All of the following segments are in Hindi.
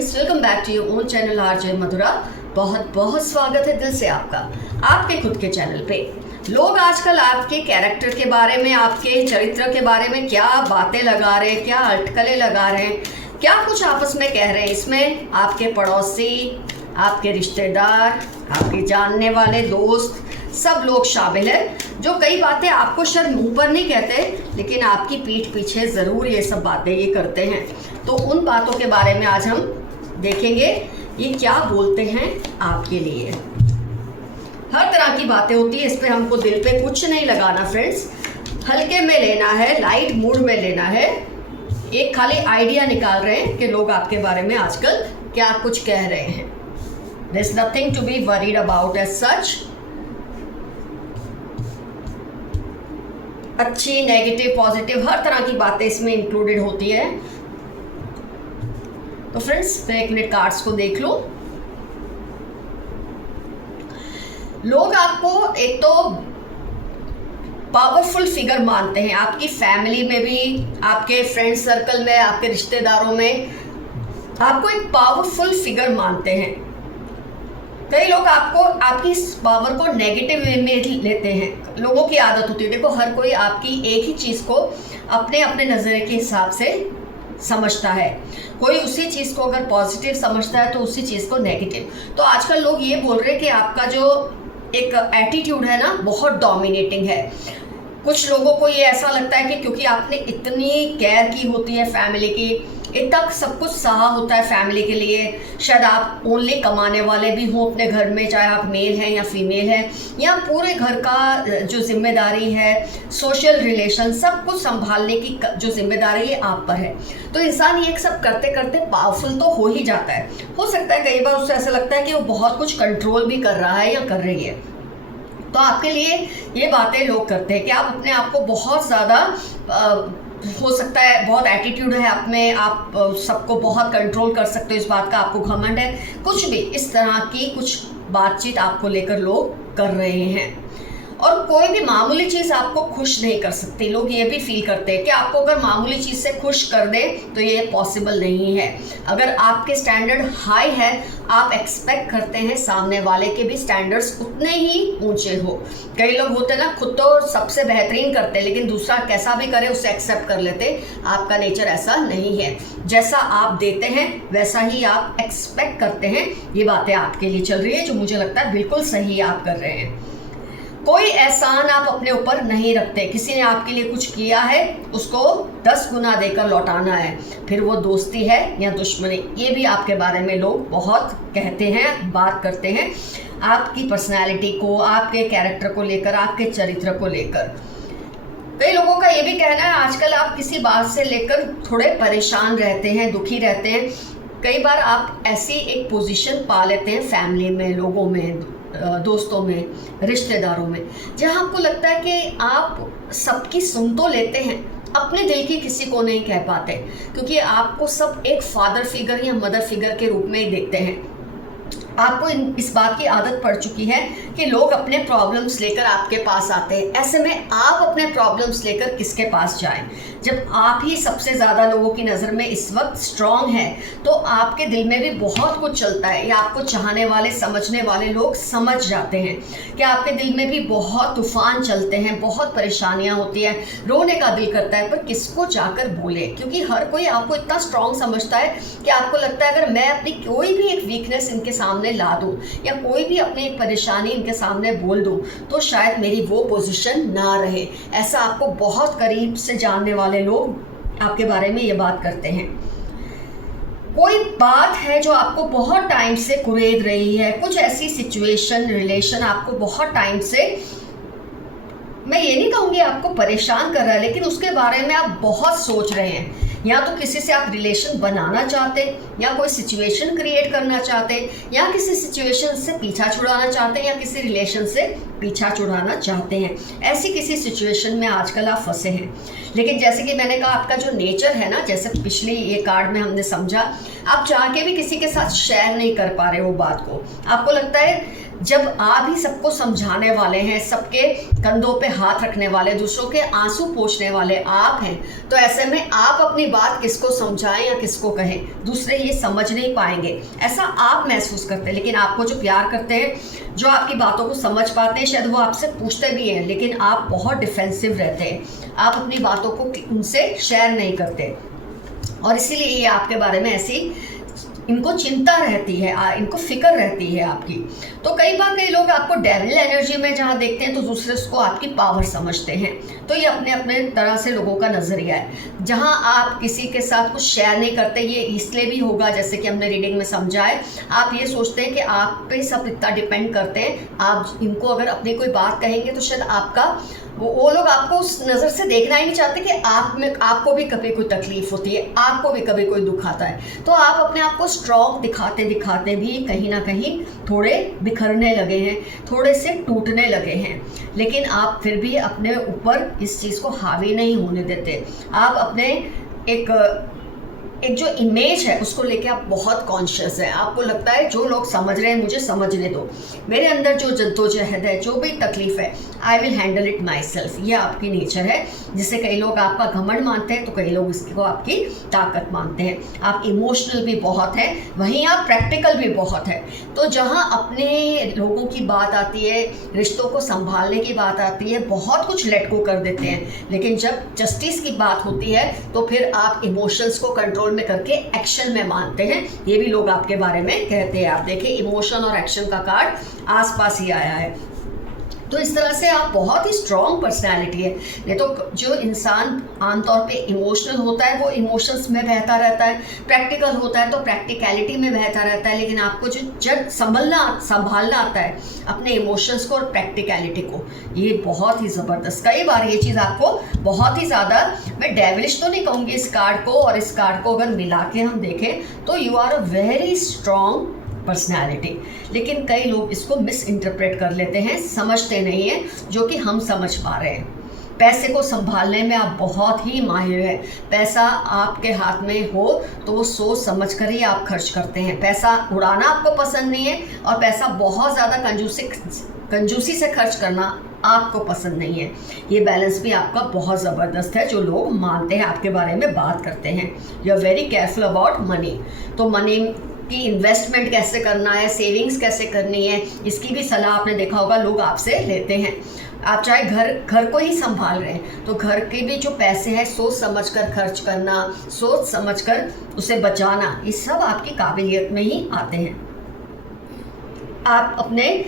Friends, welcome back to your own channel RJ Madhura. बहुत बहुत स्वागत है दिल से आपका आपके खुद के चैनल पे। लोग आजकल आपके कैरेक्टर के बारे में, आपके चरित्र के बारे में क्या बातें लगा रहे हैं, क्या अटकलें लगा रहे हैं, क्या कुछ आपस में कह रहे हैं। इसमें आपके पड़ोसी, आपके रिश्तेदार, आपके जानने वाले दोस्त, सब लोग शामिल हैं, जो कई बातें आपको शायद मुंह पर नहीं कहते, लेकिन आपकी पीठ पीछे ज़रूर ये सब बातें ये करते हैं। तो उन बातों के बारे में आज हम देखेंगे, ये क्या बोलते हैं आपके लिए। हर तरह की बातें होती है, इस पर हमको दिल पे कुछ नहीं लगाना फ्रेंड्स, हल्के में लेना है, लाइट मूड में लेना है। एक खाली आइडिया निकाल रहे हैं कि लोग आपके बारे में आजकल क्या कुछ कह रहे हैं। There is nothing to be worried about as such. अच्छी, नेगेटिव, पॉजिटिव, हर तरह की बातें इसमें इंक्लूडेड होती है। तो फ्रेंड्स, मैं 1 मिनट कार्ड्स को देख लो। लोग आपको एक तो पावरफुल फिगर मानते हैं, आपकी फैमिली में भी, आपके फ्रेंड सर्कल में, आपके रिश्तेदारों में आपको एक पावरफुल फिगर मानते हैं। कई लोग आपको, आपकी इस पावर को नेगेटिव वे में लेते हैं। लोगों की आदत होती है, देखो हर कोई आपकी एक ही चीज़ को अपने अपने नज़रिए के हिसाब से समझता है। कोई उसी चीज़ को अगर पॉजिटिव समझता है तो उसी चीज़ को नेगेटिव। तो आजकल लोग ये बोल रहे हैं कि आपका जो एक एटीट्यूड है ना, बहुत डोमिनेटिंग है। कुछ लोगों को ये ऐसा लगता है कि क्योंकि आपने इतनी केयर की होती है फैमिली की, इतना सब कुछ सहा होता है फैमिली के लिए, शायद आप ओनली कमाने वाले भी हों अपने घर में, चाहे आप मेल हैं या फीमेल हैं, या पूरे घर का जो जिम्मेदारी है, सोशल रिलेशन, सब कुछ संभालने की जो जिम्मेदारी है आप पर है। तो इंसान ये सब करते करते पावरफुल तो हो ही जाता है। हो सकता है कई बार उससे ऐसा लगता है कि वो बहुत कुछ कंट्रोल भी कर रहा है या कर रही है। तो आपके लिए ये बातें लोग करते हैं कि आप अपने आप को बहुत ज़्यादा, हो सकता है बहुत एटीट्यूड है आप में, आप सबको बहुत कंट्रोल कर सकते हो, इस बात का आपको घमंड है, कुछ भी इस तरह की कुछ बातचीत आपको लेकर लोग कर रहे हैं। और कोई भी मामूली चीज़ आपको खुश नहीं कर सकती। लोग ये भी फील करते हैं कि आपको अगर मामूली चीज़ से खुश कर दे तो ये पॉसिबल नहीं है। अगर आपके स्टैंडर्ड हाई है, आप एक्सपेक्ट करते हैं सामने वाले के भी स्टैंडर्ड्स उतने ही ऊंचे हो। कई लोग होते हैं ना, खुद तो सबसे बेहतरीन करते हैं, लेकिन दूसरा कैसा भी करे उसे एक्सेप्ट कर लेते। आपका नेचर ऐसा नहीं है। जैसा आप देते हैं वैसा ही आप एक्सपेक्ट करते हैं। ये बातें आपके लिए चल रही है, जो मुझे लगता है बिल्कुल सही आप कर रहे हैं। कोई एहसान आप अपने ऊपर नहीं रखते। किसी ने आपके लिए कुछ किया है, उसको 10 गुना देकर लौटाना है, फिर वो दोस्ती है या दुश्मनी, ये भी आपके बारे में लोग बहुत कहते हैं, बात करते हैं आपकी पर्सनैलिटी को, आपके कैरेक्टर को लेकर, आपके चरित्र को लेकर। कई लोगों का ये भी कहना है आजकल आप किसी बात से लेकर थोड़े परेशान रहते हैं, दुखी रहते हैं। कई बार आप ऐसी एक पोजीशन पा लेते हैं फैमिली में, लोगों में, दोस्तों में, रिश्तेदारों में, जहां आपको लगता है कि आप सबकी सुन तो लेते हैं, अपने दिल की किसी को नहीं कह पाते, क्योंकि आपको सब एक फादर फिगर या मदर फिगर के रूप में ही देखते हैं। आपको इस बात की आदत पड़ चुकी है कि लोग अपने प्रॉब्लम्स लेकर आपके पास आते हैं। ऐसे में आप अपने प्रॉब्लम्स लेकर किसके पास जाएं? जब आप ही सबसे ज़्यादा लोगों की नज़र में इस वक्त स्ट्रांग हैं, तो आपके दिल में भी बहुत कुछ चलता है, या आपको चाहने वाले, समझने वाले लोग समझ जाते हैं कि आपके दिल में भी बहुत तूफान चलते हैं, बहुत परेशानियाँ होती हैं, रोने का दिल करता है, पर किसको जाकर बोले? क्योंकि हर कोई आपको इतना स्ट्रांग समझता है कि आपको लगता है अगर मैं अपनी कोई भी एक वीकनेस इनके सामने ला दूं, या कोई भी अपनी एक परेशानी इनके सामने बोल दूं, तो शायद मेरी वो पोजीशन ना रहे। ऐसा आपको बहुत करीब से जानने वाले लोग आपके बारे में ये बात करते हैं। कोई बात है जो आपको बहुत टाइम से कुरेद रही है, कुछ ऐसी सिचुएशन, रिलेशन आपको बहुत टाइम से, मैं ये नहीं कहूँगी आपको परेशान कर रहा है, लेकिन उसके बारे में आप बहुत सोच रहे हैं। या तो किसी से आप रिलेशन बनाना चाहते, या कोई सिचुएशन क्रिएट करना चाहते, या किसी सिचुएशन से पीछा छुड़ाना चाहते हैं, या किसी रिलेशन से पीछा छुड़ाना चाहते हैं। ऐसी किसी सिचुएशन में आजकल आप फंसे हैं। लेकिन जैसे कि मैंने कहा, आपका जो नेचर है ना, जैसे पिछले ये कार्ड में हमने समझा, आप चाह के भी किसी के साथ शेयर नहीं कर पा रहे वो बात को। आपको लगता है जब आप ही सबको समझाने वाले हैं, सबके कंधों पे हाथ रखने वाले, दूसरों के आंसू पोंछने वाले आप हैं, तो ऐसे में आप अपनी बात किसको समझाएं या किसको कहें, दूसरे ये समझ नहीं पाएंगे, ऐसा आप महसूस करते हैं। लेकिन आपको जो प्यार करते हैं, जो आपकी बातों को समझ पाते हैं, शायद वो आपसे पूछते भी हैं, लेकिन आप बहुत डिफेंसिव रहते हैं, आप अपनी बातों को उनसे शेयर नहीं करते, और इसीलिए ये आपके बारे में ऐसी इनको चिंता रहती है, इनको फिक्र रहती है आपकी। तो कई बार कई लोग आपको डेविल एनर्जी में जहाँ देखते हैं तो दूसरे उसको आपकी पावर समझते हैं। तो ये अपने अपने तरह से लोगों का नज़रिया है। जहाँ आप किसी के साथ कुछ शेयर नहीं करते, ये इसलिए भी होगा, जैसे कि हमने रीडिंग में समझा है, आप ये सोचते हैं कि आप पे सब इतना डिपेंड करते हैं, आप इनको अगर अपनी कोई बात कहेंगे तो शायद आपका वो लोग आपको उस नज़र से देखना ही नहीं चाहते कि आपको भी कभी कोई तकलीफ होती है, आपको भी कभी कोई दुख आता है। तो आप अपने आप को स्ट्रॉन्ग दिखाते दिखाते भी कहीं ना कहीं थोड़े बिखरने लगे हैं, थोड़े से टूटने लगे हैं, लेकिन आप फिर भी अपने ऊपर इस चीज़ को हावी नहीं होने देते। आप अपने एक जो इमेज है उसको लेके आप बहुत कॉन्शियस है। आपको लगता है जो लोग समझ रहे हैं मुझे समझने दो, मेरे अंदर जो जद्दोजहद है, जो भी तकलीफ है, I will handle it my self. ये आपकी नेचर है, जिसे कई लोग आपका घमंड मानते हैं तो कई लोग इसको आपकी ताकत मानते हैं। आप इमोशनल भी बहुत है, वहीं आप प्रैक्टिकल भी बहुत है। तो जहाँ अपने लोगों की बात आती है, रिश्तों को संभालने की बात आती है, बहुत कुछ लेट गो कर देते हैं, लेकिन जब जस्टिस की बात होती है तो फिर आप इमोशंस को कंट्रोल में करके एक्शन में मानते हैं। ये भी लोग आपके बारे में कहते हैं। आप देखिए, इमोशन और एक्शन का कार्ड आसपास ही आया है। तो इस तरह से आप बहुत ही स्ट्रॉन्ग पर्सनैलिटी है। नहीं तो जो इंसान आमतौर पे इमोशनल होता है वो इमोशंस में बहता रहता है, प्रैक्टिकल होता है तो प्रैक्टिकलिटी में बहता रहता है, लेकिन आपको जो जब संभालना आता है अपने इमोशंस को और प्रैक्टिकलिटी को, ये बहुत ही ज़बरदस्त। कई बार ये चीज़ आपको बहुत ही ज़्यादा, मैं डेविलिश तो नहीं कहूँगी इस कार्ड को, और इस कार्ड को अगर मिला के हम देखें तो you are a very strong personality. लेकिन कई लोग इसको मिस इंटरप्रेट कर लेते हैं, समझते नहीं हैं, जो कि हम समझ पा रहे हैं। पैसे को संभालने में आप बहुत ही माहिर हैं। पैसा आपके हाथ में हो तो वो सोच समझ कर ही आप खर्च करते हैं। पैसा उड़ाना आपको पसंद नहीं है, और पैसा बहुत ज़्यादा कंजूसी से खर्च करना आपको पसंद नहीं है। ये बैलेंस भी आपका बहुत ज़बरदस्त है, जो लोग मानते हैं, आपके बारे में बात करते हैं। You are very careful about money. तो मनी की इन्वेस्टमेंट कैसे करना है, सेविंग्स कैसे करनी है, इसकी भी सलाह आपने देखा होगा लोग आपसे लेते हैं। आप चाहे घर को ही संभाल रहे हैं तो घर के भी जो पैसे हैं सोच समझकर खर्च करना, सोच समझकर उसे बचाना, ये सब आपकी काबिलियत में ही आते हैं। आप अपने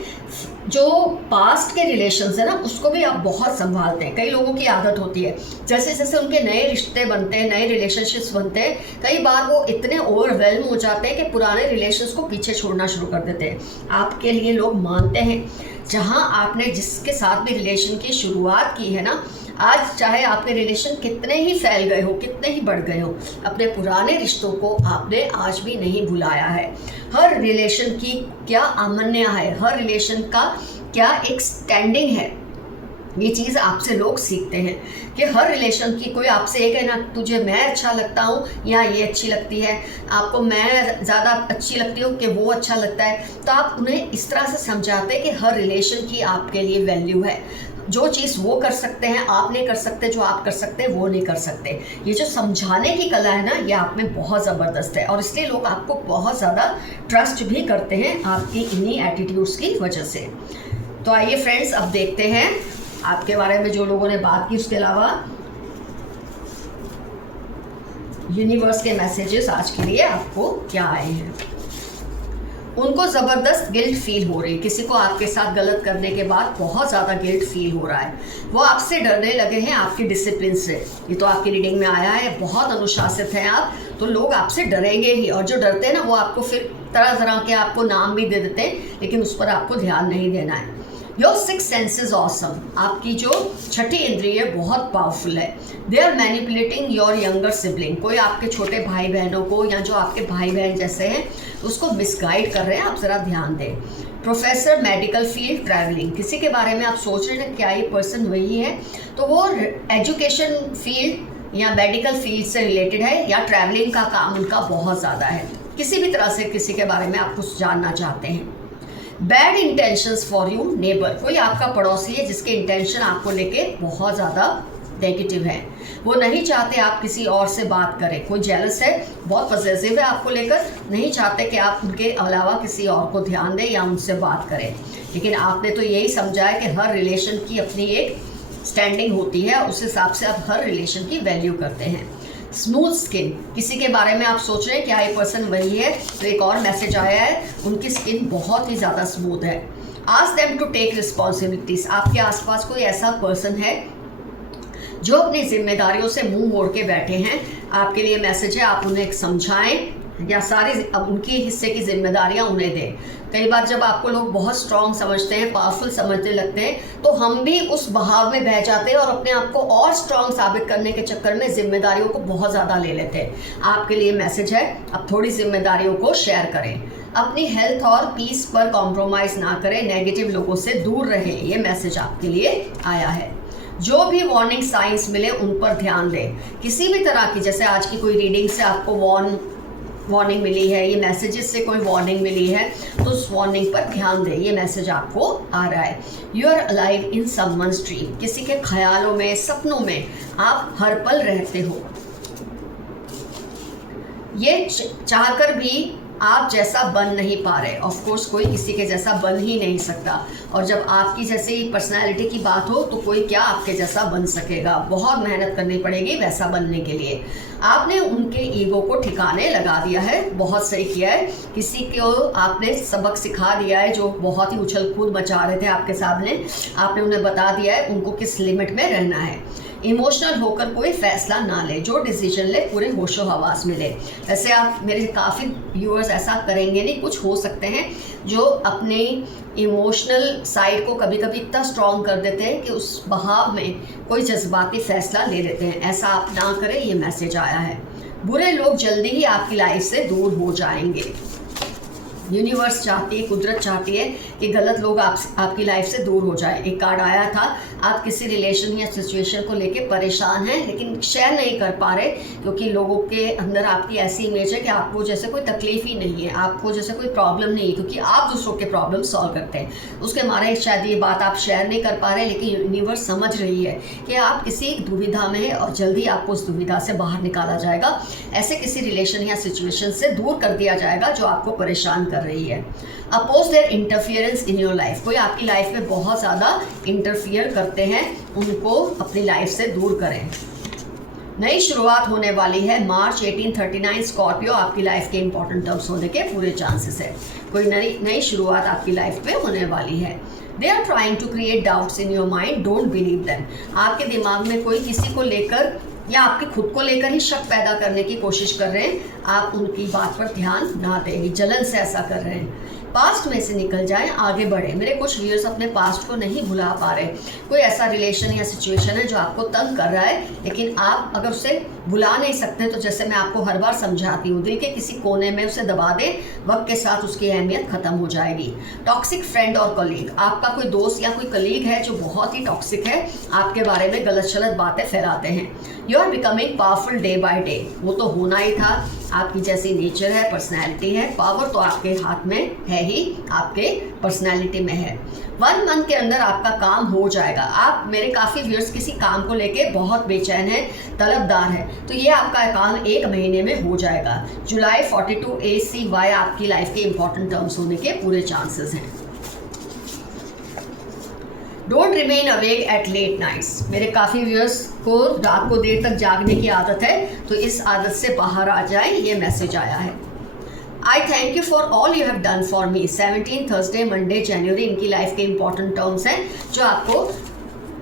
जो पास्ट के रिलेशंस है ना, उसको भी आप बहुत संभालते हैं। कई लोगों की आदत होती है, जैसे जैसे उनके नए रिश्ते बनते हैं, नए रिलेशनशिप्स बनते हैं, कई बार वो इतने ओवरवेल्म हो जाते हैं कि पुराने रिलेशंस को पीछे छोड़ना शुरू कर देते हैं। आपके लिए लोग मानते हैं, जहाँ आपने जिसके साथ भी रिलेशन की शुरुआत की है ना, आज चाहे आपके रिलेशन कितने ही फैल गए हो, कितने ही बढ़ गए हो, अपने पुराने रिश्तों को आपने आज भी नहीं भुलाया है। हर रिलेशन की क्या अमान्य है, हर रिलेशन का क्या एक स्टैंडिंग है, ये चीज़ आपसे लोग सीखते हैं कि हर रिलेशन की, कोई आपसे एक है ना, तुझे मैं अच्छा लगता हूँ या ये अच्छी लगती है, आपको मैं ज़्यादा अच्छी लगती हूँ कि वो अच्छा लगता है, तो आप उन्हें इस तरह से समझाते हैं कि हर रिलेशन की आपके लिए वैल्यू है। जो चीज़ वो कर सकते हैं आप नहीं कर सकते, जो आप कर सकते हैं वो नहीं कर सकते। ये जो समझाने की कला है ना, ये आप में बहुत ज़बरदस्त है, और इसलिए लोग आपको बहुत ज़्यादा ट्रस्ट भी करते हैं आपकी इन्हीं एटीट्यूड्स की वजह से। तो आइए फ्रेंड्स, अब देखते हैं आपके बारे में जो लोगों ने बात की, उसके अलावा यूनिवर्स के मैसेजेस आज के लिए आपको क्या आए हैं। उनको ज़बरदस्त गिल्ट फील हो रही है, किसी को आपके साथ गलत करने के बाद बहुत ज़्यादा गिल्ट फील हो रहा है। वो आपसे डरने लगे हैं, आपकी डिसिप्लिन से। ये तो आपकी रीडिंग में आया है, बहुत अनुशासित हैं आप, तो लोग आपसे डरेंगे ही, और जो डरते हैं ना वो आपको फिर तरह तरह के आपको नाम भी दे देते हैं, लेकिन उस पर आपको ध्यान नहीं देना है। योर सिक्स सेंसेस ऑसम, आपकी जो छठी इंद्रिय बहुत पावरफुल है। They are manipulating your younger sibling, कोई आपके छोटे भाई बहनों को या जो आपके भाई बहन जैसे हैं उसको मिसगाइड कर रहे हैं, आप ज़रा ध्यान दें। प्रोफेसर, मेडिकल फील्ड, ट्रैवलिंग, किसी के बारे में आप सोच रहे हैं क्या ये पर्सन वही है, तो वो एजुकेशन फील्ड या मेडिकल फील्ड से रिलेटेड है, या ट्रैवलिंग का काम उनका बहुत ज़्यादा है। किसी भी तरह से किसी के बारे में आप कुछ जानना चाहते हैं। Bad intentions for you neighbour, कोई आपका पड़ोसी है जिसके इंटेंशन आपको लेके बहुत ज़्यादा नेगेटिव है। वो नहीं चाहते आप किसी और से बात करें। कोई जेलस है, बहुत पॉसेसिव है आपको लेकर, नहीं चाहते कि आप उनके अलावा किसी और को ध्यान दें या उनसे बात करें। लेकिन आपने तो यही समझा है कि हर रिलेशन की अपनी एक स्टैंडिंग होती है, उस हिसाब से आप हर रिलेशन की वैल्यू करते हैं। स्मूथ स्किन, किसी के बारे में आप सोच रहे हैं क्या ये पर्सन वही है, तो एक और मैसेज आया है, उनकी स्किन बहुत ही ज़्यादा स्मूथ है। Ask them to take responsibilities, आपके आसपास कोई ऐसा पर्सन है जो अपनी जिम्मेदारियों से मुंह मोड़ के बैठे हैं। आपके लिए मैसेज है, आप उन्हें समझाएं या सारी अब उनकी हिस्से की जिम्मेदारियां उन्हें दें। कई बार जब आपको लोग बहुत स्ट्रांग समझते हैं, पावरफुल समझने लगते हैं, तो हम भी उस बहाव में बह जाते हैं और अपने आप को और स्ट्रांग साबित करने के चक्कर में जिम्मेदारियों को बहुत ज़्यादा ले लेते हैं। आपके लिए मैसेज है, अब थोड़ी जिम्मेदारियों को शेयर करें। अपनी हेल्थ और पीस पर कॉम्प्रोमाइज़ ना करें, नेगेटिव लोगों से दूर रहें, ये मैसेज आपके लिए आया है। जो भी वार्निंग साइंस मिले उन पर ध्यान दें। किसी भी तरह की, जैसे आज की कोई रीडिंग से आपको वार्निंग मिली है, ये मैसेजेस से कोई वार्निंग मिली है, तो उस वार्निंग पर ध्यान दें, ये मैसेज आपको आ रहा है। You are alive in someone's dream, किसी के ख्यालों में, सपनों में आप हर पल रहते हो। ये चाहकर भी आप जैसा बन नहीं पा रहे। ऑफ कोर्स कोई किसी के जैसा बन ही नहीं सकता, और जब आपकी जैसी पर्सनालिटी की बात हो तो कोई क्या आपके जैसा बन सकेगा। बहुत मेहनत करनी पड़ेगी वैसा बनने के लिए। आपने उनके ईगो को ठिकाने लगा दिया है, बहुत सही किया है। किसी को आपने सबक सिखा दिया है जो बहुत ही उछल कूद मचा रहे थे आपके सामने, आपने उन्हें बता दिया है उनको किस लिमिट में रहना है। इमोशनल होकर कोई फैसला ना ले, जो डिसीजन ले पूरे होशो हवास में ले। वैसे आप मेरे काफ़ी व्यूअर्स ऐसा करेंगे नहीं, कुछ हो सकते हैं जो अपने इमोशनल साइड को कभी कभी इतना स्ट्रॉन्ग कर देते हैं कि उस बहाव में कोई जज्बाती फैसला ले लेते हैं। ऐसा आप ना करें, ये मैसेज आया है। बुरे लोग जल्दी ही आपकी लाइफ से दूर हो जाएंगे। यूनिवर्स चाहती है, कुदरत चाहती है कि गलत लोग आपकी लाइफ से दूर हो जाए। एक कार्ड आया था, आप किसी रिलेशन या सिचुएशन को लेके परेशान हैं लेकिन शेयर नहीं कर पा रहे, क्योंकि लोगों के अंदर आपकी ऐसी इमेज है कि आपको जैसे कोई तकलीफ ही नहीं है, आपको जैसे कोई प्रॉब्लम नहीं है, क्योंकि आप दूसरों के प्रॉब्लम सॉल्व करते हैं। उसके मारे शायद ये बात आप शेयर नहीं कर पा रहे, लेकिन यूनिवर्स समझ रही है कि आप किसी दुविधा में है और जल्दी आपको उस दुविधा से बाहर निकाला जाएगा। ऐसे किसी रिलेशन या सिचुएशन से दूर कर दिया जाएगा जो आपको परेशान कर रही है। Oppose their interference in your life, कोई आपकी लाइफ में बहुत ज़्यादा इंटरफियर करते हैं, उनको अपनी लाइफ से दूर करें। नई शुरुआत होने वाली है मार्च 1839, स्कॉर्पियो आपकी लाइफ के इंपॉर्टेंट टर्म्स होने के पूरे चांसेस है। कोई नई शुरुआत आपकी लाइफ में होने वाली है। They are trying to create doubts in your mind, don't believe them. आपके दिमाग में कोई किसी को लेकर या आपके खुद को लेकर ही शक पैदा करने की कोशिश कर रहे हैं, आप उनकी बात पर ध्यान ना दें, जलन से ऐसा कर रहे हैं। पास्ट में से निकल जाएं, आगे बढ़े। मेरे कुछ व्यूअर्स अपने पास्ट को नहीं भुला पा रहे। कोई ऐसा रिलेशन या सिचुएशन है जो आपको तंग कर रहा है, लेकिन आप अगर उसे भुला नहीं सकते तो जैसे मैं आपको हर बार समझाती हूँ, दिल के किसी कोने में उसे दबा दें, वक्त के साथ उसकी अहमियत खत्म हो जाएगी। टॉक्सिक फ्रेंड और कलीग, आपका कोई दोस्त या कोई कलीग है जो बहुत ही टॉक्सिक है, आपके बारे में गलत शलत बातें फैलाते हैं। You are becoming powerful day by day, वो तो होना ही था, आपकी जैसी नेचर है, पर्सनैलिटी है, पावर तो आपके हाथ में है ही, आपके पर्सनैलिटी में है। 1 मंथ के अंदर आपका काम हो जाएगा। आप मेरे काफ़ी व्यूअर्स किसी काम को लेके बहुत बेचैन हैं, तलबदार है, तो ये आपका काम 1 महीने में हो जाएगा। जुलाई 42 ACY आपकी लाइफ के इंपॉर्टेंट टर्म्स होने के पूरे चांसेस हैं। Don't remain awake at late nights, मेरे काफ़ी व्यूअर्स को रात को देर तक जागने की आदत है, तो इस आदत से बाहर आ जाए, ये मैसेज आया है। I thank you for all you have done for me. 17 Thursday Monday जनवरी इनकी लाइफ के इंपॉर्टेंट टर्म्स हैं, जो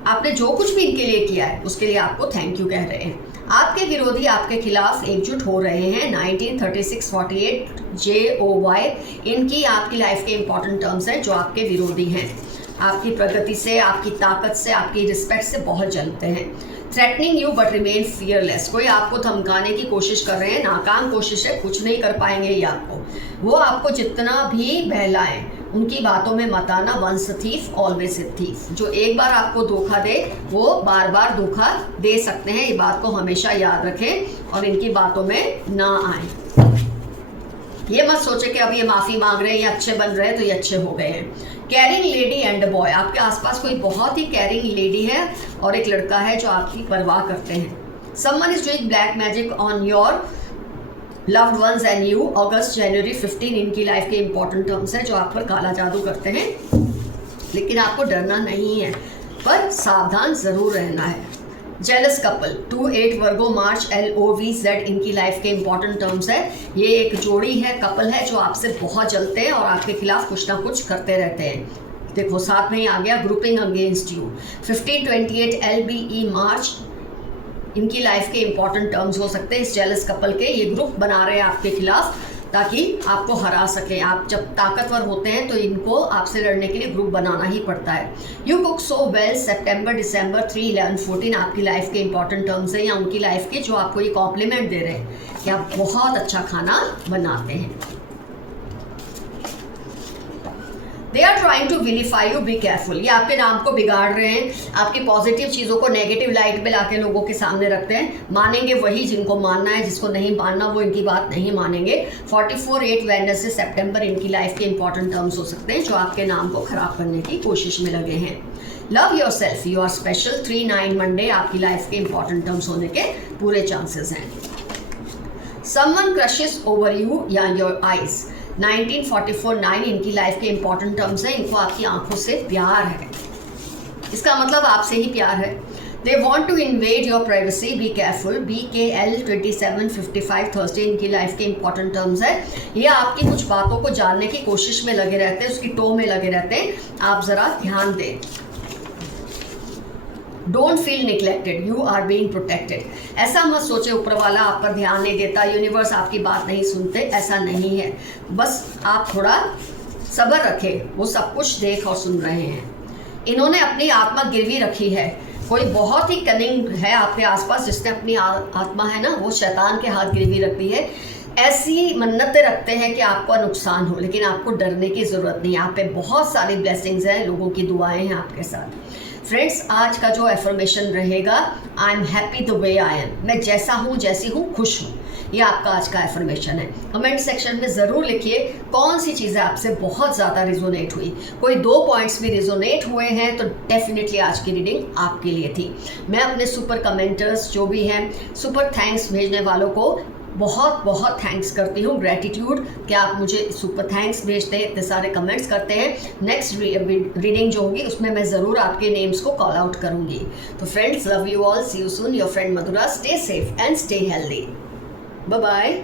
आपने जो कुछ भी इनके लिए किया है उसके लिए आपको थैंक यू कह रहे हैं। आपके विरोधी आपके खिलाफ एकजुट हो रहे हैं। 1936-48 JOY इनकी आपकी लाइफ के इंपॉर्टेंट टर्म्स हैं, जो आपके विरोधी हैं। आपकी प्रगति से, आपकी ताकत से, आपकी रिस्पेक्ट से बहुत जलते हैं। Threatening you but remain fearless, कोई आपको धमकाने की कोशिश कर रहे हैं, नाकाम कोशिश है, कुछ नहीं कर पाएंगे ये आपको। वो आपको जितना भी बहलाएं, उनकी बातों में मत आना। Once a thief always a thief, जो एक बार आपको धोखा दे वो बार बार धोखा दे सकते हैं, ये बात को हमेशा याद रखें और इनकी बातों में ना आए। ये मत सोचे कि अब ये माफ़ी मांग रहे हैं, ये अच्छे बन रहे हैं तो ये अच्छे हो गए हैं। कैरिंग लेडी एंड बॉय, आपके आसपास कोई बहुत ही कैरिंग लेडी है और एक लड़का है जो आपकी परवाह करते हैं। Someone is doing black magic on your loved ones and you. अगस्त जनवरी 15 इनकी लाइफ के इंपॉर्टेंट टर्म्स है जो आप पर काला जादू करते हैं, लेकिन आपको डरना नहीं है, पर सावधान जरूर रहना है। जेलस कपल 2-8 वर्गो मार्च LOVZ इनकी लाइफ के इंपॉर्टेंट टर्म्स है। ये एक जोड़ी है, कपल है जो आपसे बहुत जलते हैं और आपके खिलाफ कुछ ना कुछ करते रहते हैं। देखो साथ में ही आ गया ग्रुपिंग अगेंस्ट यू। 15-28 LBE मार्च इनकी लाइफ के इंपॉर्टेंट टर्म्स हो सकते हैं इस जेलस कपल के। ये ग्रुप बना रहे हैं आपके खिलाफ ताकि आपको हरा सकें। आप जब ताकतवर होते हैं तो इनको आपसे लड़ने के लिए ग्रुप बनाना ही पड़ता है। यू कुक सो वेल सितंबर दिसंबर 3, 11, 14 आपकी लाइफ के इंपॉर्टेंट टर्म्स हैं या उनकी लाइफ के जो आपको ये कॉम्प्लीमेंट दे रहे हैं कि आप बहुत अच्छा खाना बनाते हैं। They are trying to vilify you, be careful. ये आपके नाम को बिगाड़ रहे हैं, आपकी पॉजिटिव चीज़ों को नेगेटिव लाइट में लाके लोगों के सामने रखते हैं। मानेंगे वही जिनको मानना है, जिसको नहीं मानना वो इनकी बात नहीं मानेंगे। 44-8 वेडनेसडे सितंबर इनकी लाइफ के इंपॉर्टेंट टर्म्स हो सकते हैं जो आपके नाम को खराब करने की कोशिश में लगे हैं। Love yourself, you are special 3-9 Monday आपकी लाइफ के इंपॉर्टेंट टर्म्स होने के पूरे चांसेस हैं। समवन क्रशेस ओवर यू या योर आइज 1944-9 इनकी लाइफ के इंपॉर्टेंट टर्म्स हैं। इनको आपकी आंखों से प्यार है, इसका मतलब आपसे ही प्यार है। They want to invade your privacy, be careful. BKL 2755 Thursday इनकी लाइफ के इंपॉर्टेंट टर्म्स है। ये आपकी कुछ बातों को जानने की कोशिश में लगे रहते हैं, उसकी टो में लगे रहते हैं, आप जरा ध्यान दें। Don't feel neglected, you are being protected. ऐसा मत सोचे ऊपर वाला आप पर ध्यान नहीं देता, यूनिवर्स आपकी बात नहीं सुनते, ऐसा नहीं है। बस आप थोड़ा सब्र रखें, वो सब कुछ देख और सुन रहे हैं। इन्होंने अपनी आत्मा गिरवी रखी है। कोई बहुत ही कनिंग है आपके आसपास जिसने अपनी आत्मा है ना वो शैतान के हाथ गिरवी रखती है। ऐसी मन्नतें रखते हैं कि आपको नुकसान हो, लेकिन आपको डरने की ज़रूरत नहीं है। आप पे बहुत सारी ब्लेसिंग्स हैं, लोगों की दुआएं हैं आपके साथ। फ्रेंड्स, आज का जो एफर्मेशन रहेगा, I am happy the way I am, मैं जैसा हूँ जैसी हूँ खुश हूँ, ये आपका आज का एफर्मेशन है। कमेंट सेक्शन में ज़रूर लिखिए कौन सी चीज़ें आपसे बहुत ज़्यादा रिजोनेट हुई। कोई 2 पॉइंट्स भी रिजोनेट हुए हैं तो डेफिनेटली आज की रीडिंग आपके लिए थी। मैं अपने सुपर कमेंटर्स जो भी हैं, सुपर थैंक्स भेजने वालों को बहुत बहुत थैंक्स करती हूँ। ग्रेटिट्यूड कि आप मुझे सुपर थैंक्स भेजते हैं, इतने सारे कमेंट्स करते हैं। नेक्स्ट रीडिंग जो होगी उसमें मैं ज़रूर आपके नेम्स को कॉल आउट करूँगी। तो friends, love you all, see you soon, your friend Madhura. Stay safe and stay healthy. Bye bye.